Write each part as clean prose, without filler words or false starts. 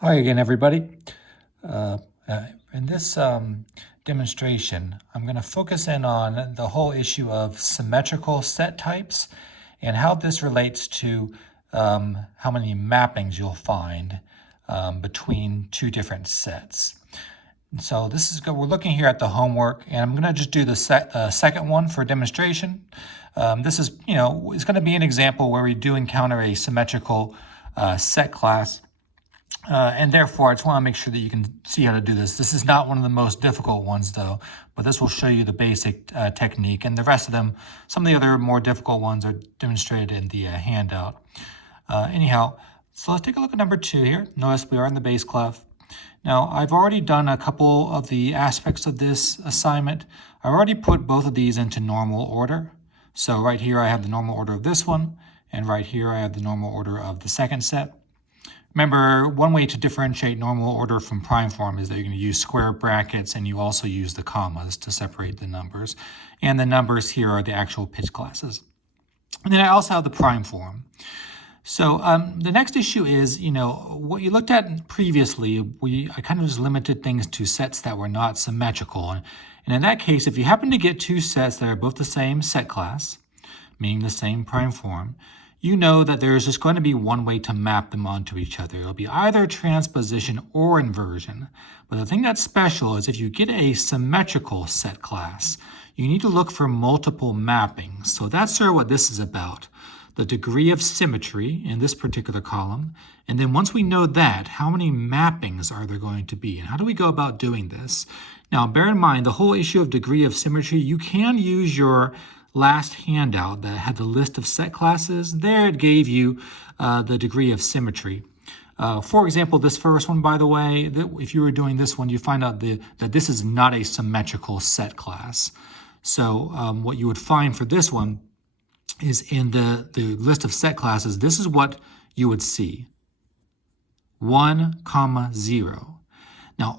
Hi again, everybody. Uh, in this demonstration, I'm going to focus in on the whole issue of symmetrical set types and how this relates to how many mappings you'll find between two different sets. And so this is we're looking here at the homework, and I'm going to just do the second one for demonstration. This is, it's going to be an example where we do encounter a symmetrical set class. And therefore, I just want to make sure that you can see how to do this. This is not one of the most difficult ones, though, but this will show you the basic technique. And the rest of them, some of the other more difficult ones are demonstrated in the handout. Anyhow, so let's take a look at number 2 here. Notice we are in the base clef. Now, I've already done a couple of the aspects of this assignment. I already put both of these into normal order. So right here, I have the normal order of this one, and right here, I have the normal order of the second set. Remember, one way to differentiate normal order from prime form is that you're going to use square brackets, and you also use the commas to separate the numbers. And the numbers here are the actual pitch classes. And then I also have the prime form. So the next issue is, what you looked at previously, I kind of just limited things to sets that were not symmetrical. And in that case, if you happen to get two sets that are both the same set class, meaning the same prime form, you know that there's just going to be one way to map them onto each other. It'll be either transposition or inversion. But the thing that's special is if you get a symmetrical set class, you need to look for multiple mappings. So that's sort of what this is about. The degree of symmetry in this particular column. And then once we know that, how many mappings are there going to be? And how do we go about doing this? Now, bear in mind, the whole issue of degree of symmetry, you can use your last handout that had the list of set classes. There it gave you the degree of symmetry. For example, this first one, by the way, if you were doing this one, you find out that this is not a symmetrical set class. So what you would find for this one is in the list of set classes, this is what you would see. 1, 0. Now,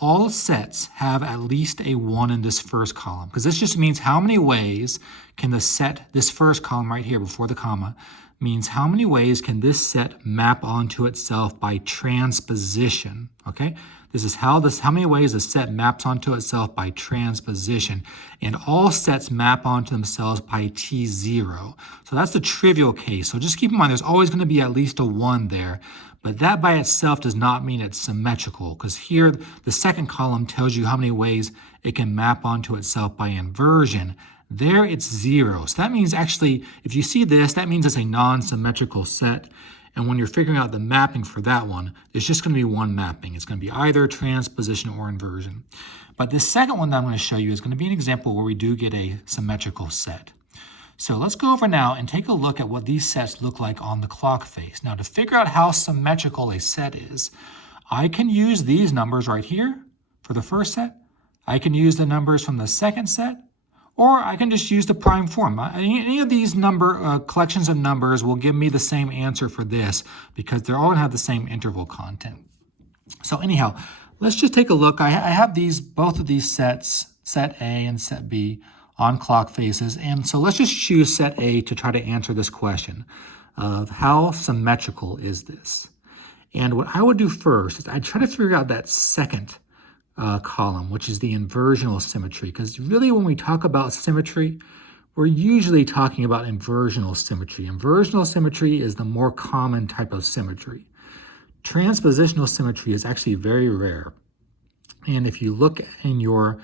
all sets have at least a 1 in this first column, because this just means how many ways can the set, this first column right here before the comma, means how many ways can this set map onto itself by transposition, okay? This is how many ways a set maps onto itself by transposition. And all sets map onto themselves by T0. So that's the trivial case. So just keep in mind there's always going to be at least a 1 there. But that by itself does not mean it's symmetrical, because here the second column tells you how many ways it can map onto itself by inversion. There it's 0. So that means actually, if you see this, that means it's a non-symmetrical set. And when you're figuring out the mapping for that one, there's just going to be one mapping. It's going to be either transposition or inversion. But this second one that I'm going to show you is going to be an example where we do get a symmetrical set. So let's go over now and take a look at what these sets look like on the clock face. Now, to figure out how symmetrical a set is, I can use these numbers right here for the first set. I can use the numbers from the second set, or I can just use the prime form. Any of these collections of numbers will give me the same answer for this because they're all going to have the same interval content. So anyhow, let's just take a look. I have both of these sets, set A and set B, on clock faces. And so let's just choose set A to try to answer this question of how symmetrical is this? And what I would do first is I'd try to figure out that second column, which is the inversional symmetry. Because really when we talk about symmetry, we're usually talking about inversional symmetry. Inversional symmetry is the more common type of symmetry. Transpositional symmetry is actually very rare. And if you look in your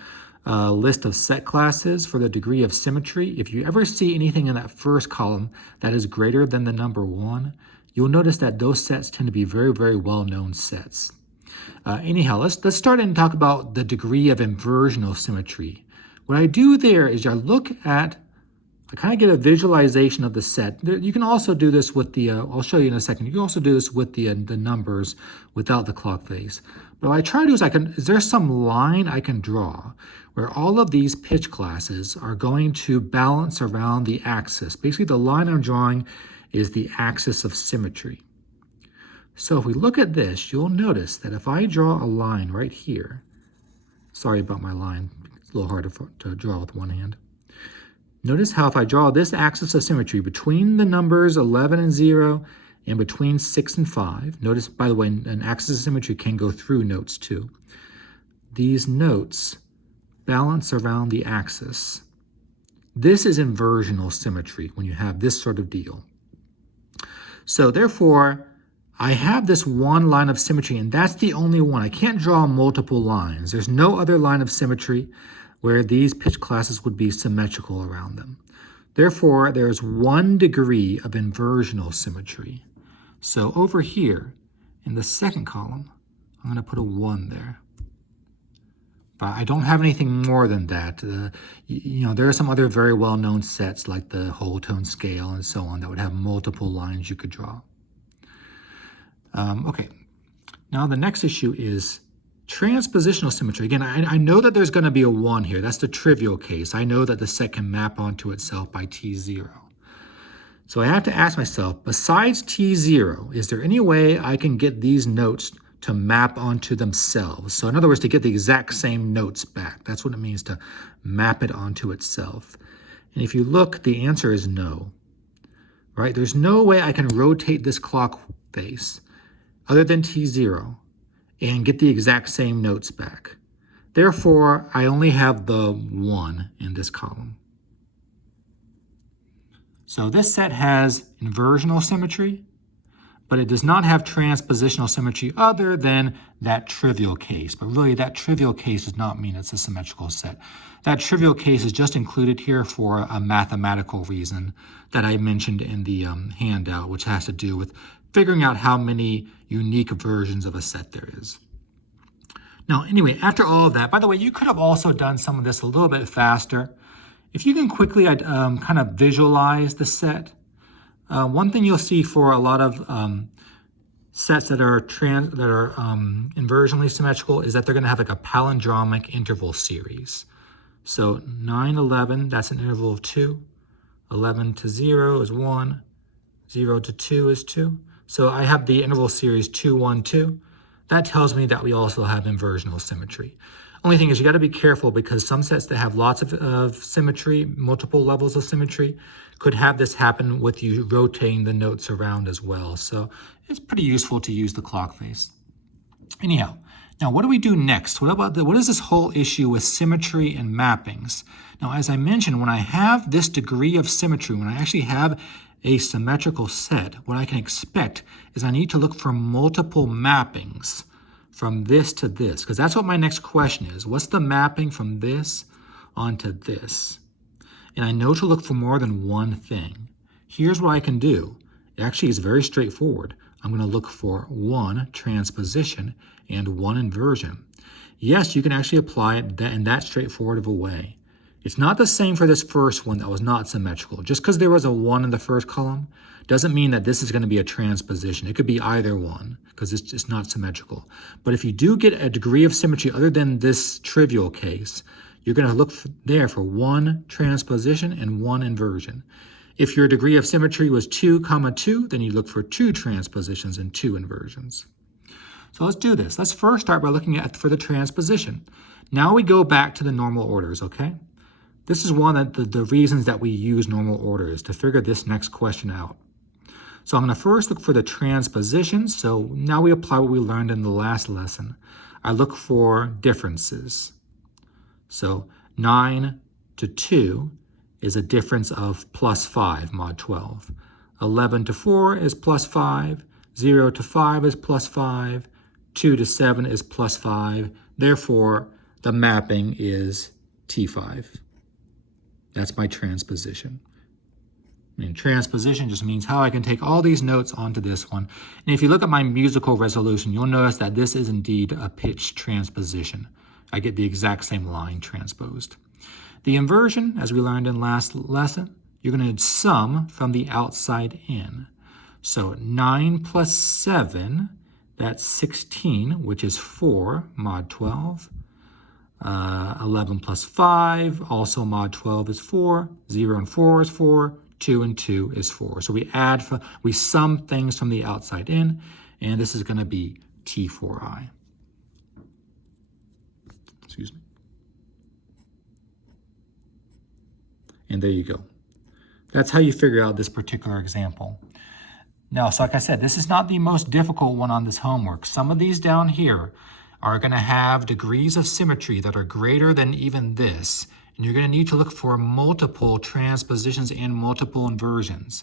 list of set classes for the degree of symmetry, if you ever see anything in that first column that is greater than the number 1, you'll notice that those sets tend to be very, very well-known sets. Anyhow, let's start and talk about the degree of inversional symmetry. What I do there is I kind of get a visualization of the set. You can also do this with the, I'll show you in a second, you can also do this with the numbers without the clock face. But what I try to do is there some line I can draw where all of these pitch classes are going to balance around the axis. Basically, the line I'm drawing is the axis of symmetry. So if we look at this, you'll notice that if I draw a line right here, sorry about my line, it's a little hard to draw with one hand. Notice how if I draw this axis of symmetry between the numbers 11 and 0 and between 6 and 5. Notice, by the way, an axis of symmetry can go through notes too. These notes balance around the axis. This is inversional symmetry when you have this sort of deal. So therefore, I have this one line of symmetry, and that's the only one. I can't draw multiple lines. There's no other line of symmetry where these pitch classes would be symmetrical around them. Therefore, there's 1 degree of inversional symmetry. So over here, in the second column, I'm going to put a 1 there. But I don't have anything more than that. There are some other very well-known sets like the whole tone scale and so on that would have multiple lines you could draw. Okay, now the next issue is transpositional symmetry. Again, I know that there's going to be a 1 here. That's the trivial case. I know that the set can map onto itself by T0. So I have to ask myself, besides T0, is there any way I can get these notes to map onto themselves? So in other words, to get the exact same notes back. That's what it means to map it onto itself. And if you look, the answer is no. Right? There's no way I can rotate this clock face other than T0 and get the exact same notes back. Therefore, I only have the 1 in this column. So this set has inversional symmetry, but it does not have transpositional symmetry other than that trivial case. But really, that trivial case does not mean it's a symmetrical set. That trivial case is just included here for a mathematical reason that I mentioned in the handout, which has to do with figuring out how many unique versions of a set there is. Now, anyway, after all of that, by the way, you could have also done some of this a little bit faster. If you can quickly kind of visualize the set, one thing you'll see for a lot of sets that are inversionally symmetrical is that they're going to have like a palindromic interval series. So 9, 11, that's an interval of 2. 11 to 0 is 1. 0 to 2 is 2. So I have the interval series 2, 1, 2. That tells me that we also have inversional symmetry. Only thing is you got to be careful because some sets that have lots of symmetry, multiple levels of symmetry, could have this happen with you rotating the notes around as well. So it's pretty useful to use the clock face. Anyhow, now what do we do next? What is this whole issue with symmetry and mappings? Now, as I mentioned, when I have this degree of symmetry, when I actually have a symmetrical set, what I can expect is I need to look for multiple mappings from this to this, because that's what my next question is. What's the mapping from this onto this? And I know to look for more than one thing. Here's what I can do. It actually is very straightforward. I'm going to look for 1 transposition and 1 inversion. Yes, you can actually apply it in that straightforward of a way. It's not the same for this first one that was not symmetrical. Just because there was a 1 in the first column doesn't mean that this is going to be a transposition. It could be either one because it's just not symmetrical. But if you do get a degree of symmetry other than this trivial case, you're going to look there for 1 transposition and 1 inversion. If your degree of symmetry was 2, 2, then you look for 2 transpositions and 2 inversions. So let's do this. Let's first start by looking for the transposition. Now we go back to the normal orders, okay? This is one of the reasons that we use normal orders to figure this next question out. So I'm going to first look for the transposition. So now we apply what we learned in the last lesson. I look for differences. So 9 to 2 is a difference of plus 5 mod 12. 11 to 4 is plus 5. 0 to 5 is plus 5. 2 to 7 is plus 5. Therefore, the mapping is T5. That's my transposition. And transposition just means how I can take all these notes onto this one. And if you look at my musical resolution, you'll notice that this is indeed a pitch transposition. I get the exact same line transposed. The inversion, as we learned in last lesson, you're going to sum from the outside in. So 9 plus 7, that's 16, which is 4 mod 12. 11 plus 5, also mod 12 is 4. 0 and 4 is 4. 2 and 2 is 4. So we sum things from the outside in, and this is going to be T4i. Excuse me. And there you go. That's how you figure out this particular example. Now, so like I said, this is not the most difficult one on this homework. Some of these down here are going to have degrees of symmetry that are greater than even this. And you're going to need to look for multiple transpositions and multiple inversions.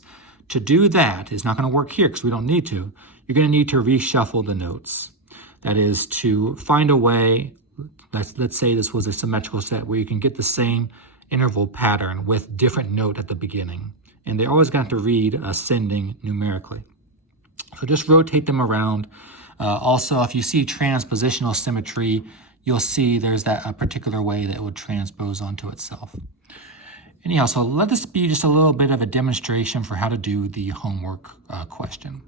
To do that, it's not going to work here because we don't need to. You're going to need to reshuffle the notes. That is to find a way, let's say this was a symmetrical set where you can get the same interval pattern with different note at the beginning. And they're always going to have to read ascending numerically. So just rotate them around. Also, if you see transpositional symmetry, you'll see there's that a particular way that it would transpose onto itself. Anyhow, so let this be just a little bit of a demonstration for how to do the homework question.